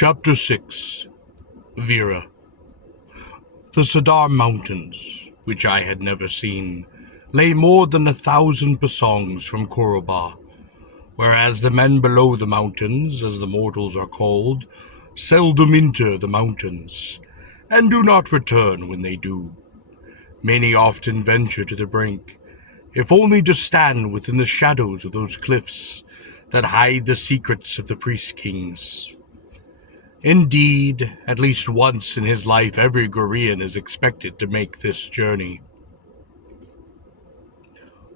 Chapter 6. Vera. The Sadar Mountains, which I had never seen, lay more than 1,000 pasangs from Koroba, whereas the men below the mountains, as the mortals are called, seldom enter the mountains, and do not return when they do. Many often venture to the brink, if only to stand within the shadows of those cliffs that hide the secrets of the priest-kings. Indeed, at least once in his life every Gorean is expected to make this journey.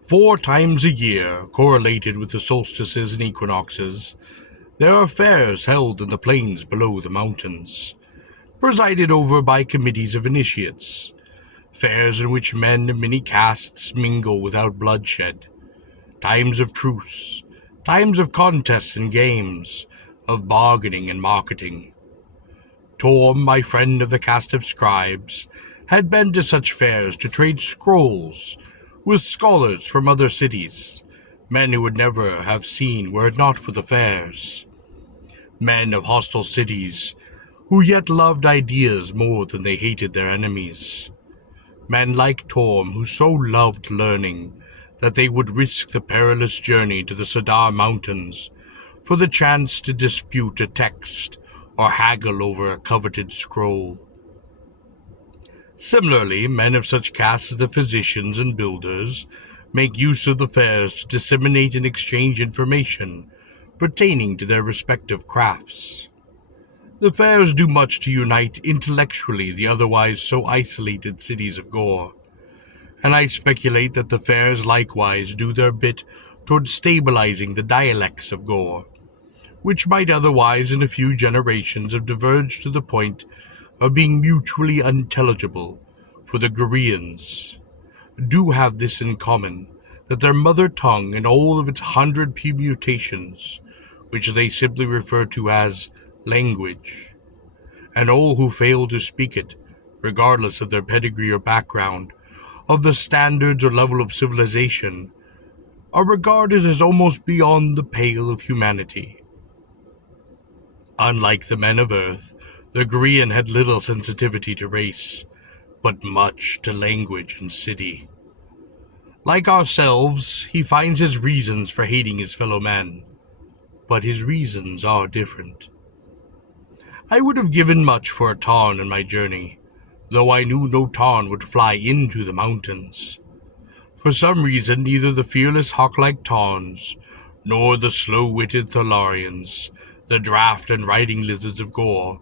4 times a year, correlated with the solstices and equinoxes, there are fairs held in the plains below the mountains, presided over by committees of initiates, fairs in which men of many castes mingle without bloodshed, times of truce, times of contests and games, of bargaining and marketing. Torm, my friend of the caste of scribes, had been to such fairs to trade scrolls with scholars from other cities, men who would never have seen were it not for the fairs. Men of hostile cities, who yet loved ideas more than they hated their enemies. Men like Torm, who so loved learning that they would risk the perilous journey to the Sadar Mountains for the chance to dispute a text or haggle over a coveted scroll. Similarly, men of such castes as the physicians and builders make use of the fairs to disseminate and exchange information pertaining to their respective crafts. The fairs do much to unite intellectually the otherwise so isolated cities of Gor, and I speculate that the fairs likewise do their bit toward stabilizing the dialects of Gor, which might otherwise in a few generations have diverged to the point of being mutually unintelligible, for the Goreans do have this in common, that their mother tongue and all of its 100 permutations, which they simply refer to as language, and all who fail to speak it, regardless of their pedigree or background, of the standards or level of civilization, are regarded as almost beyond the pale of humanity. Unlike the men of Earth, the Gorean had little sensitivity to race, but much to language and city. Like ourselves, he finds his reasons for hating his fellow men, but his reasons are different. I would have given much for a Tarn in my journey, though I knew no Tarn would fly into the mountains. For some reason, neither the fearless hawk-like Tarns, nor the slow-witted Thalarians, the draft and riding lizards of Gor,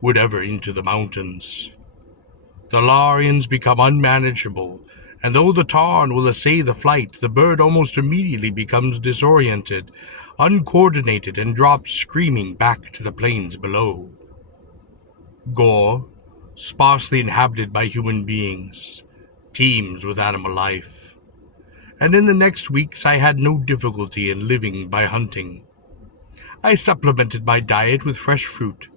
would ever into the mountains. The Larians become unmanageable, and though the Tarn will essay the flight, the bird almost immediately becomes disoriented, uncoordinated, and drops screaming back to the plains below. Gor, sparsely inhabited by human beings, teems with animal life, and in the next weeks I had no difficulty in living by hunting. I supplemented my diet with fresh fruit,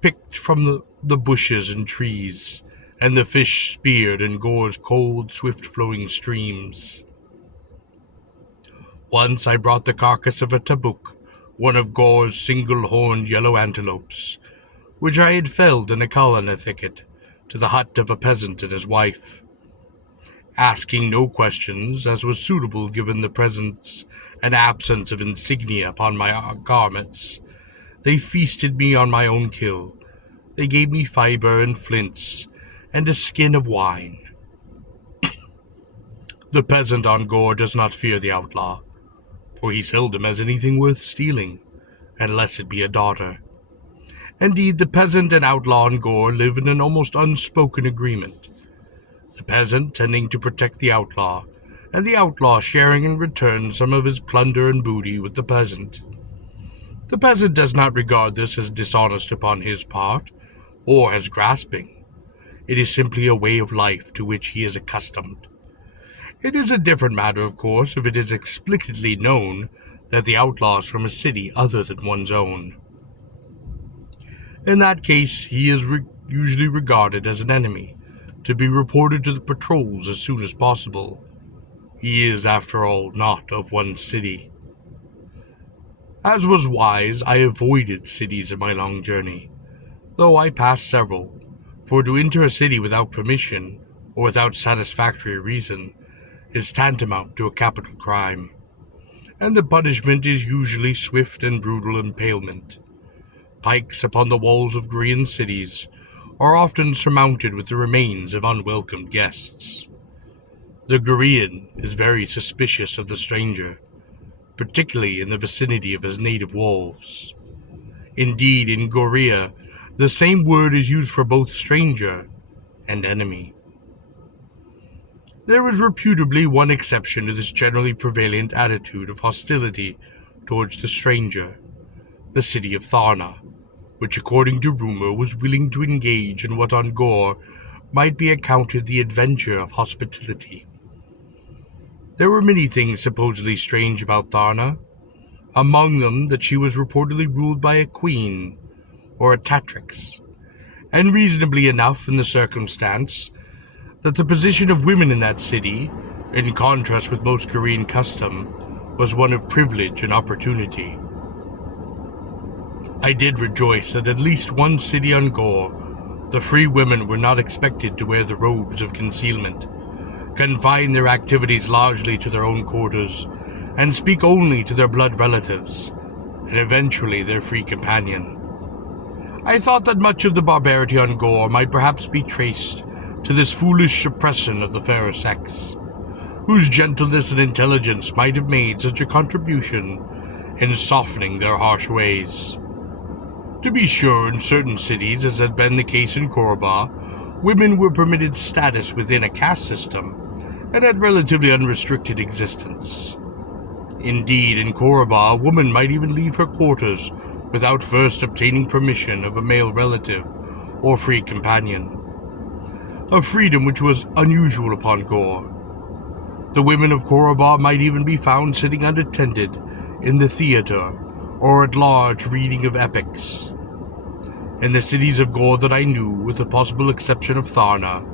picked from the bushes and trees, and the fish speared in Gor's cold, swift-flowing streams. Once I brought the carcass of a tabuk, one of Gor's single-horned yellow antelopes, which I had felled in a kalana thicket, to the hut of a peasant and his wife. Asking no questions, as was suitable given the presence and absence of insignia upon my garments, they feasted me on my own kill. They gave me fiber and flints, and a skin of wine. The peasant on Gor does not fear the outlaw, for he seldom has anything worth stealing, unless it be a daughter. Indeed, the peasant and outlaw on Gor live in an almost unspoken agreement, the peasant tending to protect the outlaw, and the outlaw sharing in return some of his plunder and booty with the peasant. The peasant does not regard this as dishonest upon his part, or as grasping. It is simply a way of life to which he is accustomed. It is a different matter, of course, if it is explicitly known that the outlaw is from a city other than one's own. In that case, he is usually regarded as an enemy, to be reported to the patrols as soon as possible. He is, after all, not of one city. As was wise, I avoided cities in my long journey, though I passed several, for to enter a city without permission, or without satisfactory reason, is tantamount to a capital crime, and the punishment is usually swift and brutal impalement. Pikes upon the walls of Korean cities are often surmounted with the remains of unwelcome guests. The Korean is very suspicious of the stranger, particularly in the vicinity of his native walls. Indeed, in Korea, the same word is used for both stranger and enemy. There is reputably one exception to this generally prevalent attitude of hostility towards the stranger, the city of Tharna, which according to rumor was willing to engage in what on Gor might be accounted the adventure of hospitality. There were many things supposedly strange about Tharna, among them that she was reportedly ruled by a queen, or a tatrix, and reasonably enough in the circumstance that the position of women in that city, in contrast with most Korean custom, was one of privilege and opportunity. I did rejoice that at least one city on Gor, the free women were not expected to wear the robes of concealment, confine their activities largely to their own quarters, and speak only to their blood relatives, and eventually their free companion. I thought that much of the barbarity on Gor might perhaps be traced to this foolish suppression of the fairer sex, whose gentleness and intelligence might have made such a contribution in softening their harsh ways. To be sure, in certain cities, as had been the case in Koraba, women were permitted status within a caste system and had relatively unrestricted existence. Indeed, in Koraba, a woman might even leave her quarters without first obtaining permission of a male relative or free companion, a freedom which was unusual upon Gor. The women of Koraba might even be found sitting unattended in the theater or at large reading of epics. In the cities of Gor that I knew, with the possible exception of Tharna,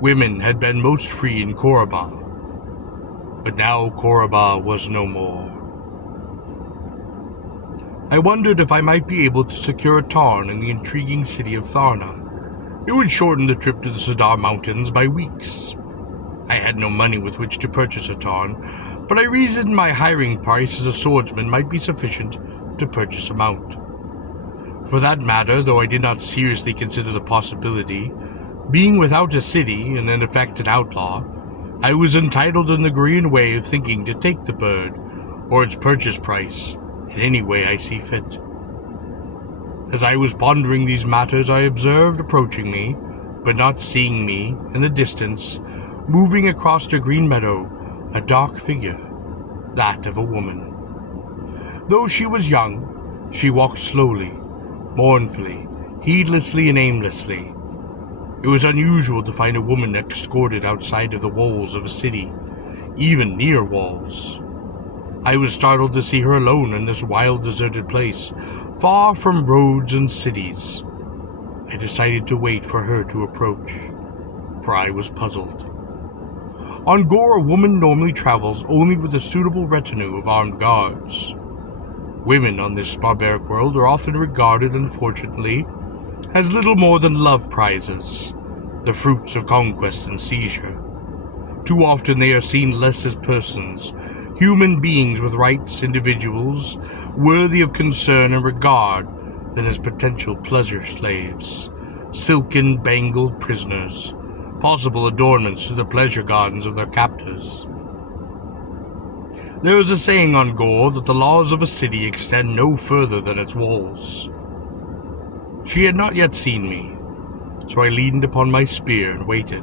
women had been most free in Koraba. But now Koraba was no more. I wondered if I might be able to secure a tarn in the intriguing city of Tharna. It would shorten the trip to the Cedar Mountains by weeks. I had no money with which to purchase a tarn, but I reasoned my hiring price as a swordsman might be sufficient to purchase a mount. For that matter, though I did not seriously consider the possibility, being without a city and in effect an outlaw, I was entitled in the Korean way of thinking to take the bird, or its purchase price, in any way I see fit. As I was pondering these matters, I observed approaching me, but not seeing me, in the distance, moving across the green meadow, a dark figure, that of a woman. Though she was young, she walked slowly, mournfully, heedlessly and aimlessly. It was unusual to find a woman escorted outside of the walls of a city, even near walls. I was startled to see her alone in this wild, deserted place, far from roads and cities. I decided to wait for her to approach, for I was puzzled. On Gor, a woman normally travels only with a suitable retinue of armed guards. Women on this barbaric world are often regarded, unfortunately, as little more than love prizes, the fruits of conquest and seizure. Too often they are seen less as persons, human beings with rights, individuals, worthy of concern and regard, than as potential pleasure slaves, silken, bangled prisoners, possible adornments to the pleasure gardens of their captors. There is a saying on Gor that the laws of a city extend no further than its walls. She had not yet seen me, so I leaned upon my spear and waited.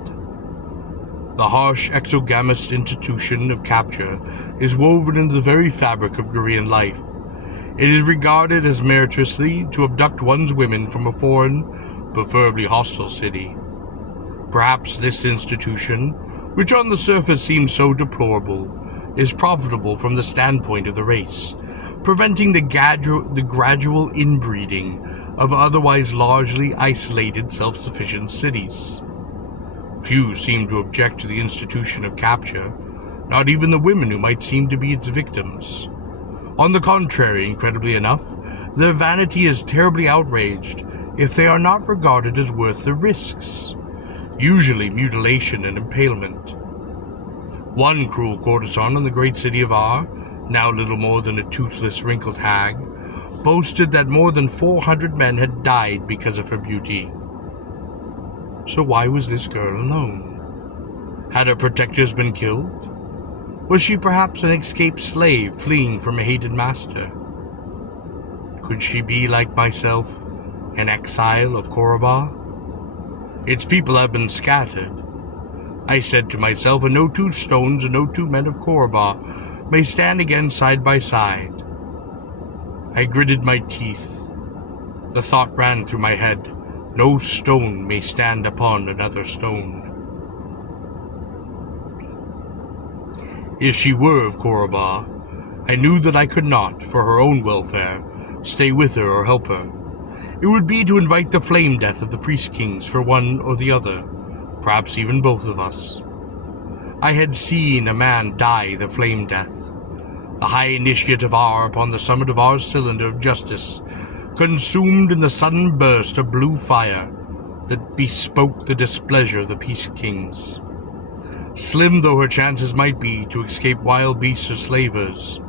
The harsh exogamist institution of capture is woven into the very fabric of Korean life. It is regarded as meritoriously to abduct one's women from a foreign, preferably hostile city. Perhaps this institution, which on the surface seems so deplorable, is profitable from the standpoint of the race, preventing the gradual inbreeding of otherwise largely isolated self-sufficient cities. Few seem to object to the institution of capture, not even the women who might seem to be its victims. On the contrary, incredibly enough, their vanity is terribly outraged if they are not regarded as worth the risks, usually mutilation and impalement. One cruel courtesan in the great city of Ar, now little more than a toothless, wrinkled hag, boasted that more than 400 men had died because of her beauty. So why was this girl alone? Had her protectors been killed? Was she perhaps an escaped slave fleeing from a hated master? Could she be, like myself, an exile of Korriban? Its people have been scattered. I said to myself, and no two stones and no two men of Korriban may stand again side by side. I gritted my teeth. The thought ran through my head, no stone may stand upon another stone. If she were of Korriban, I knew that I could not, for her own welfare, stay with her or help her. It would be to invite the flame death of the priest kings for one or the other, perhaps even both of us. I had seen a man die the flame death, the high initiate of Ar upon the summit of Ar's cylinder of justice, consumed in the sudden burst of blue fire that bespoke the displeasure of the peace kings. Slim though her chances might be to escape wild beasts or slavers,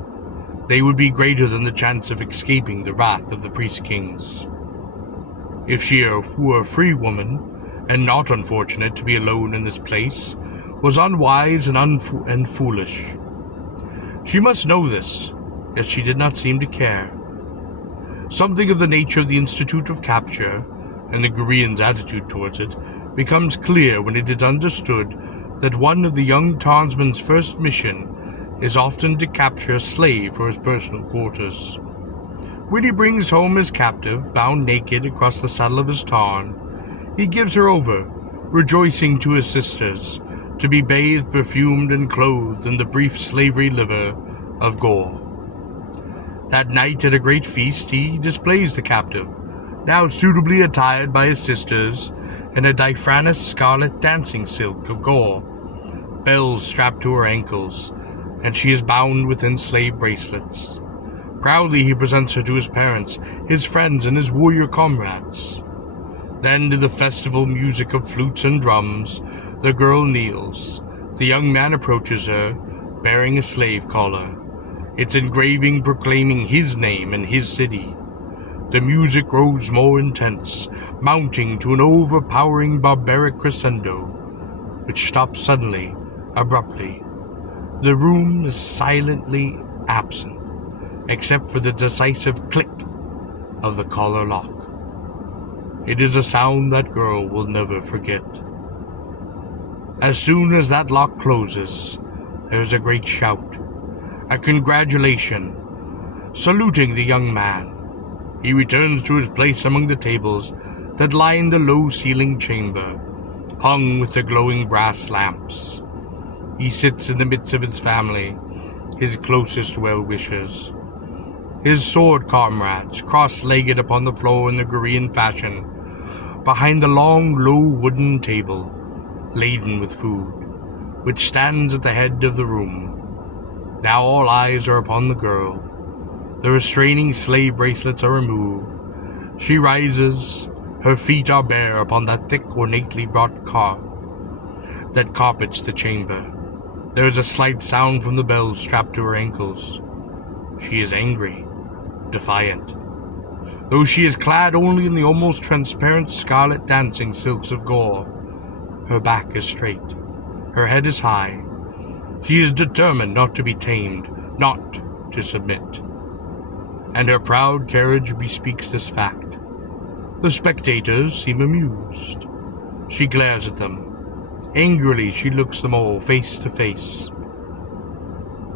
they would be greater than the chance of escaping the wrath of the priest kings. If she were a free woman, and not unfortunate to be alone in this place, was unwise and foolish. She must know this, yet she did not seem to care. Something of the nature of the Institute of Capture, and the Gorian's attitude towards it, becomes clear when it is understood that one of the young townsman's first mission is often to capture a slave for his personal quarters. When he brings home his captive, bound naked across the saddle of his tarn, he gives her over, rejoicing to his sisters, to be bathed, perfumed, and clothed in the brief slavery liver of Gor. That night at a great feast he displays the captive, now suitably attired by his sisters in a diaphanous scarlet dancing silk of Gor, bells strapped to her ankles, and she is bound with enslaved bracelets. Proudly he presents her to his parents, his friends, and his warrior comrades. Then to the festival music of flutes and drums, the girl kneels. The young man approaches her, bearing a slave collar, its engraving proclaiming his name and his city. The music grows more intense, mounting to an overpowering barbaric crescendo, which stops suddenly, abruptly. The room is silently absent, except for the decisive click of the collar lock. It is a sound that girl will never forget. As soon as that lock closes, there is a great shout, a congratulation, saluting the young man. He returns to his place among the tables that line the low-ceilinged chamber, hung with the glowing brass lamps. He sits in the midst of his family, his closest well-wishers. His sword comrades, cross-legged upon the floor in the Gorian fashion, behind the long, low wooden table, laden with food, which stands at the head of the room. Now all eyes are upon the girl. The restraining slave bracelets are removed. She rises. Her feet are bare upon that thick, ornately wrought carpet that carpets the chamber. There is a slight sound from the bells strapped to her ankles. She is angry, defiant. Though she is clad only in the almost transparent scarlet dancing silks of Gor, her back is straight, her head is high. She is determined not to be tamed, not to submit. And her proud carriage bespeaks this fact. The spectators seem amused. She glares at them. Angrily she looks them all face to face.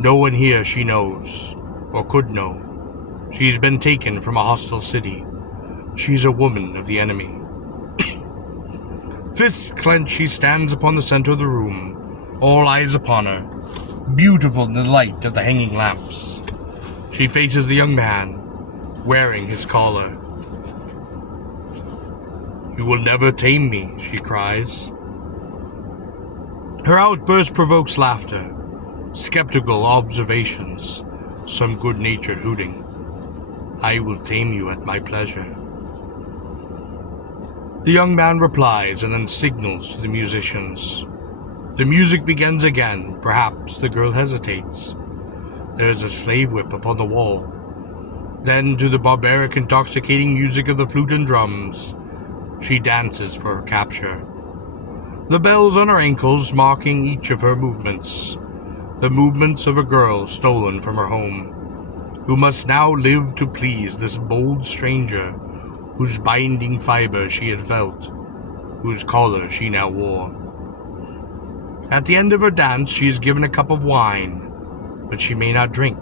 No one here she knows, or could know. She's been taken from a hostile city. She's a woman of the enemy. Fists clenched, she stands upon the center of the room, all eyes upon her, beautiful in the light of the hanging lamps. She faces the young man, wearing his collar. "You will never tame me," she cries. Her outburst provokes laughter, skeptical observations, some good-natured hooting. I will tame you at my pleasure. The young man replies and then signals to the musicians. The music begins again. Perhaps the girl hesitates. There is a slave whip upon the wall. Then, to the barbaric, intoxicating music of the flute and drums, she dances for her capture. The bells on her ankles marking each of her movements. The movements of a girl stolen from her home, who must now live to please this bold stranger, whose binding fiber she had felt, whose collar she now wore. At the end of her dance, she is given a cup of wine, but she may not drink.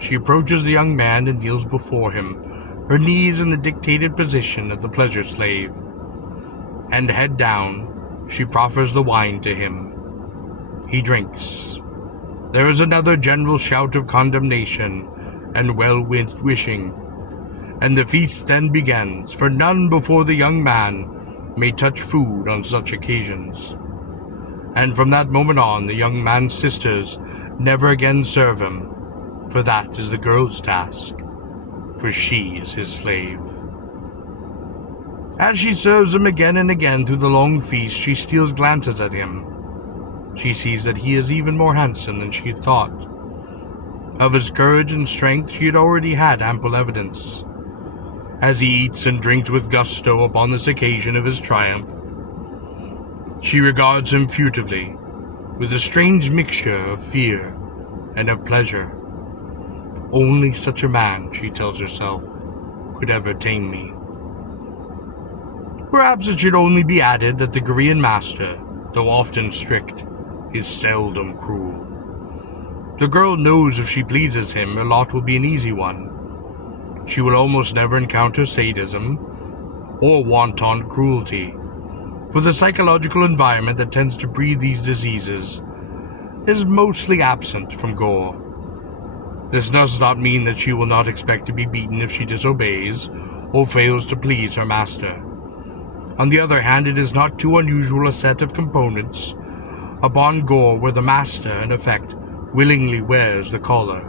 She approaches the young man and kneels before him, her knees in the dictated position of the pleasure slave. And head down, she proffers the wine to him. He drinks. There is another general shout of condemnation and well-wishing, and the feast then begins, for none before the young man may touch food on such occasions. And from that moment on, the young man's sisters never again serve him, for that is the girl's task, for she is his slave. As she serves him again and again through the long feast, she steals glances at him. She sees that he is even more handsome than she had thought. Of his courage and strength she had already had ample evidence. As he eats and drinks with gusto upon this occasion of his triumph, she regards him furtively, with a strange mixture of fear and of pleasure. Only such a man, she tells herself, could ever tame me. Perhaps it should only be added that the Korean master, though often strict, is seldom cruel. The girl knows if she pleases him, her lot will be an easy one. She will almost never encounter sadism or wanton cruelty, for the psychological environment that tends to breed these diseases is mostly absent from Gor. This does not mean that she will not expect to be beaten if she disobeys or fails to please her master. On the other hand, it is not too unusual a set of components upon Gor where the master, in effect, willingly wears the collar,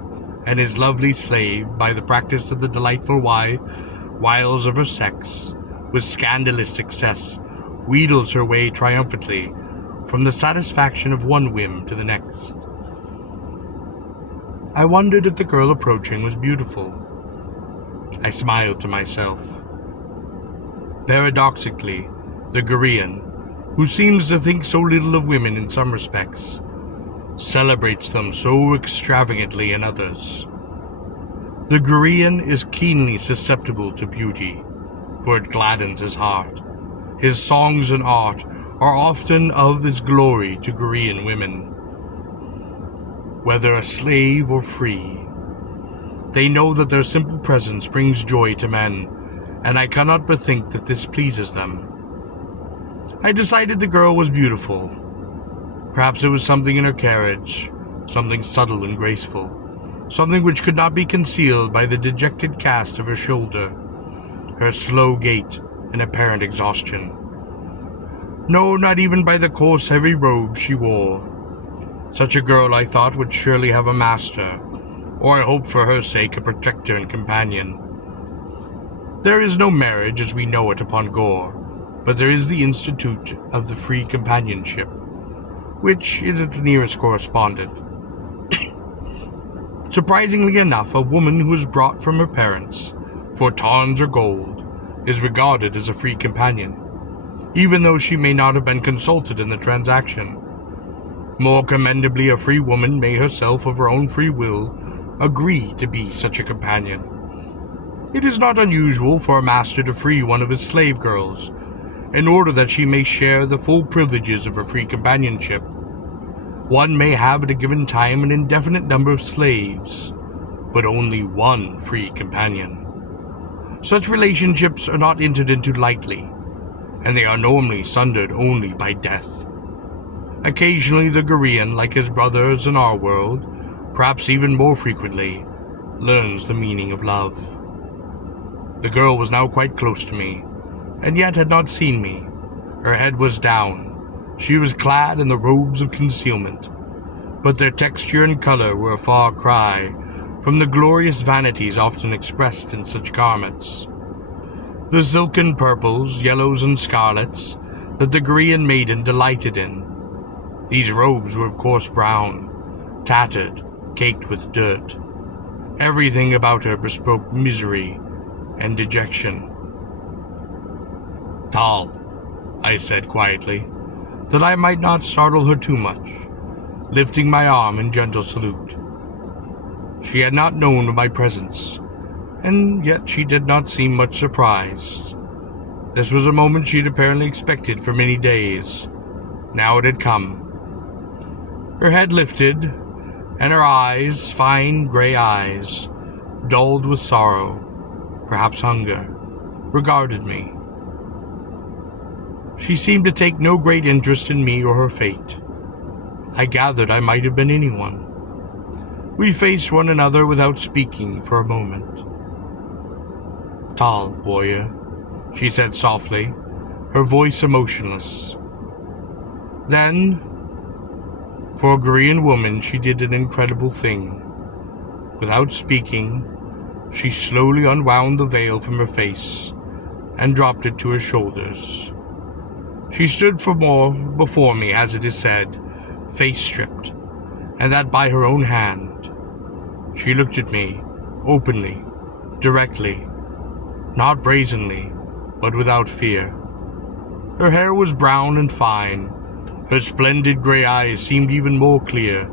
and his lovely slave, by the practice of the delightful wiles of her sex, with scandalous success, wheedles her way triumphantly from the satisfaction of one whim to the next. I wondered if the girl approaching was beautiful. I smiled to myself. Paradoxically, the Korean, who seems to think so little of women in some respects, celebrates them so extravagantly in others. The Korean is keenly susceptible to beauty, for it gladdens his heart. His songs and art are often of his glory to Korean women. Whether a slave or free, they know that their simple presence brings joy to men, and I cannot but think that this pleases them. I decided the girl was beautiful. Perhaps it was something in her carriage, something subtle and graceful, something which could not be concealed by the dejected cast of her shoulder, her slow gait and apparent exhaustion. No, not even by the coarse, heavy robe she wore. Such a girl, I thought, would surely have a master, or I hoped for her sake a protector and companion. There is no marriage as we know it upon Gor, but there is the institute of the free companionship, which is its nearest correspondent. Surprisingly enough, a woman who is brought from her parents for tawns or gold is regarded as a free companion, even though she may not have been consulted in the transaction. More commendably, a free woman may herself of her own free will agree to be such a companion. It is not unusual for a master to free one of his slave girls, in order that she may share the full privileges of her free companionship. One may have at a given time an indefinite number of slaves, but only one free companion. Such relationships are not entered into lightly, and they are normally sundered only by death. Occasionally the Korean, like his brothers in our world, perhaps even more frequently, learns the meaning of love. The girl was now quite close to me, and yet had not seen me. Her head was down. She was clad in the robes of concealment, but their texture and color were a far cry from the glorious vanities often expressed in such garments. The silken purples, yellows, and scarlets that the Grean maiden delighted in. These robes were of course brown, tattered, caked with dirt. Everything about her bespoke misery and dejection. "Tall," I said quietly, that I might not startle her too much, lifting my arm in gentle salute. She had not known of my presence, and yet she did not seem much surprised. This was a moment she had apparently expected for many days. Now it had come. Her head lifted, and her eyes, fine gray eyes, dulled with sorrow, perhaps hunger, regarded me. She seemed to take no great interest in me or her fate. I gathered I might have been anyone. We faced one another without speaking for a moment. "Tall, warrior," she said softly, her voice emotionless. Then, for a Korean woman, she did an incredible thing. Without speaking, she slowly unwound the veil from her face and dropped it to her shoulders. She stood before me, as it is said, face stripped, and that by her own hand. She looked at me, openly, directly, not brazenly, but without fear. Her hair was brown and fine, her splendid gray eyes seemed even more clear,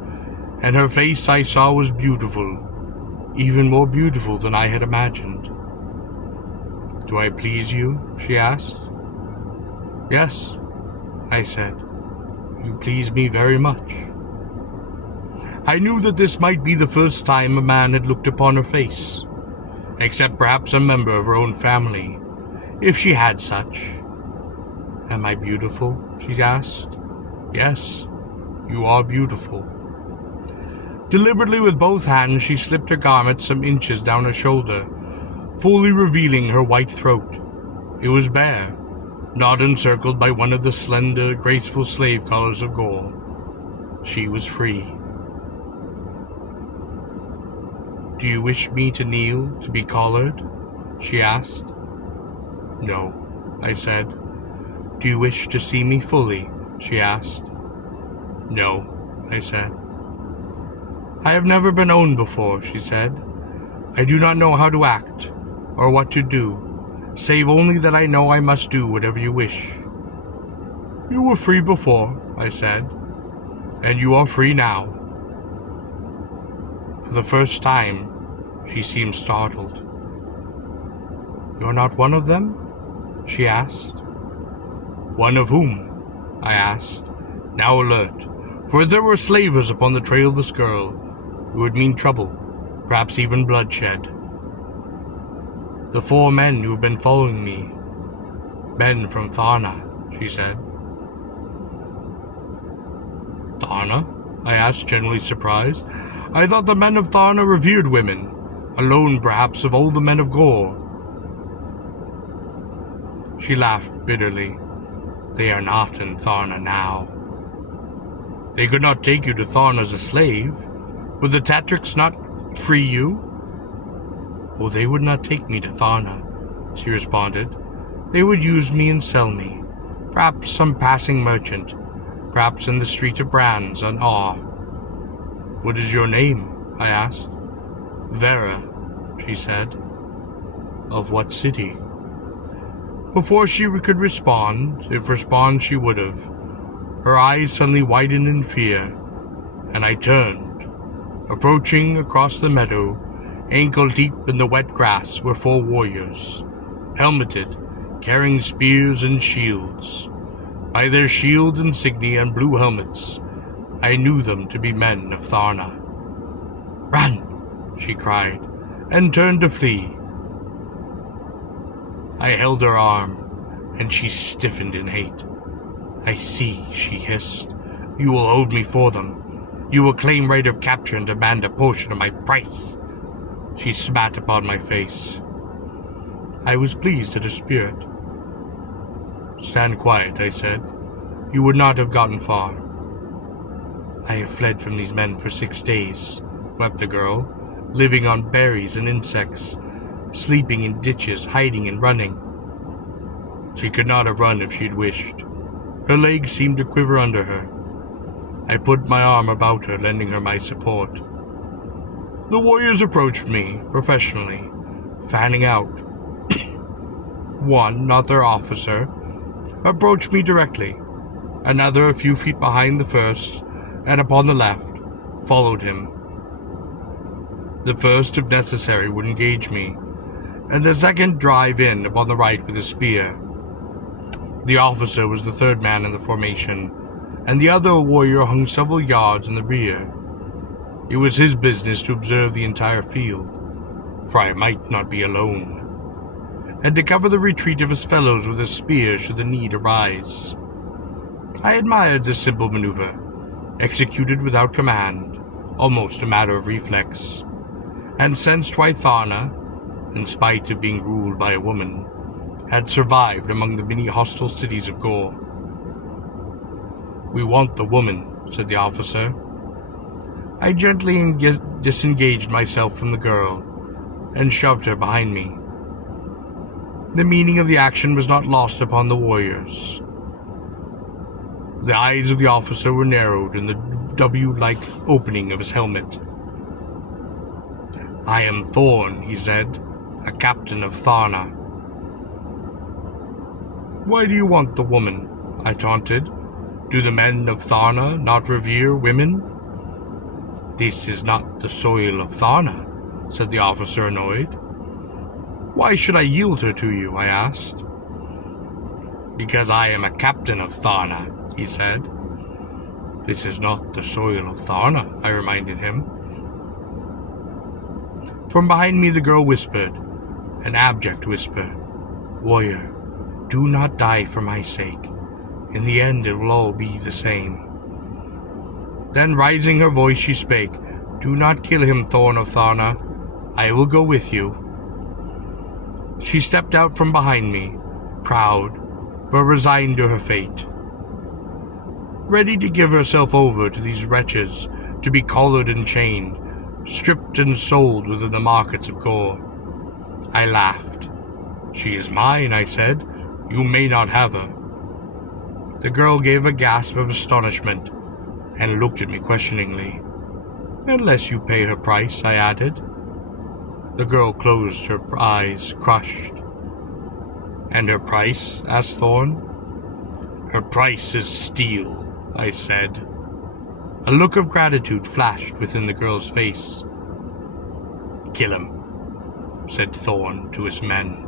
and her face I saw was beautiful, even more beautiful than I had imagined. "Do I please you?" she asked. "Yes," I said. "You please me very much." I knew that this might be the first time a man had looked upon her face, except perhaps a member of her own family, if she had such. "Am I beautiful?" she asked. "Yes, you are beautiful." Deliberately with both hands she slipped her garment some inches down her shoulder, fully revealing her white throat. It was bare, not encircled by one of the slender, graceful slave collars of Gor. She was free. "Do you wish me to kneel, to be collared?" she asked. "No," I said. "Do you wish to see me fully?" she asked. "No," I said. "I have never been owned before," she said. "I do not know how to act, or what to do, save only that I know I must do whatever you wish." "You were free before," I said, "and you are free now." For the first time, she seemed startled. "You're not one of them?" she asked. "One of whom?" I asked, now alert, for if there were slavers upon the trail of this girl, it would mean trouble, perhaps even bloodshed. "The 4 men who have been following me. Men from Tharna," she said. "Tharna?" I asked, genuinely surprised. "I thought the men of Tharna revered women, alone perhaps of all the men of Gor." She laughed bitterly. "They are not in Tharna now." "They could not take you to Tharna as a slave. Would the Tatriks not free you?" "Oh, they would not take me to Tharna," she responded. "They would use me and sell me. Perhaps some passing merchant, perhaps in the street of Brands on Awe." "What is your name?" I asked. "Vera," she said. "Of what city?" Before she could respond, if respond she would have, her eyes suddenly widened in fear, and I turned. Approaching across the meadow, ankle deep in the wet grass, were 4 warriors, helmeted, carrying spears and shields. By their shield insignia and blue helmets, I knew them to be men of Tharna. "Run!" she cried, and turned to flee. I held her arm, and she stiffened in hate. "I see," she hissed. "You will hold me for them. You will claim right of capture and demand a portion of my price." She spat upon my face. I was pleased at her spirit. "Stand quiet," I said. "You would not have gotten far." "I have fled from these men for 6 days," wept the girl, living on berries and insects, sleeping in ditches, hiding and running. She could not have run if she'd wished. Her legs seemed to quiver under her. I put my arm about her, lending her my support. The warriors approached me, professionally, fanning out. One, not their officer, approached me directly. Another, a few feet behind the first, and upon the left, followed him. The first, if necessary, would engage me, and the second drive in upon the right with a spear. The officer was the third man in the formation, and the other warrior hung several yards in the rear. It was his business to observe the entire field, for I might not be alone, and to cover the retreat of his fellows with a spear should the need arise. I admired this simple maneuver, executed without command, almost a matter of reflex, and sensed why Tharna, in spite of being ruled by a woman, had survived among the many hostile cities of Gor. We want the woman, said the officer. I gently disengaged myself from the girl and shoved her behind me. The meaning of the action was not lost upon the warriors. The eyes of the officer were narrowed in the W-like opening of his helmet. I am Thorn, he said, a captain of Tharna. Why do you want the woman? I taunted. Do the men of Tharna not revere women? This is not the soil of Tharna, said the officer, annoyed. Why should I yield her to you? I asked. Because I am a captain of Tharna, he said. This is not the soil of Tharna, I reminded him. From behind me the girl whispered, an abject whisper. Warrior, do not die for my sake. In the end it will all be the same. Then raising her voice she spake, Do not kill him, Thorn of Tharna. I will go with you. She stepped out from behind me, proud, but resigned to her fate. Ready to give herself over to these wretches, to be collared and chained, stripped and sold within the markets of Gor. I laughed. She is mine, I said. You may not have her. The girl gave a gasp of astonishment and looked at me questioningly. Unless you pay her price, I added. The girl closed her eyes, crushed. And her price? Asked Thorn. Her price is steel, I said. A look of gratitude flashed within the girl's face. Kill him, said Thorn to his men.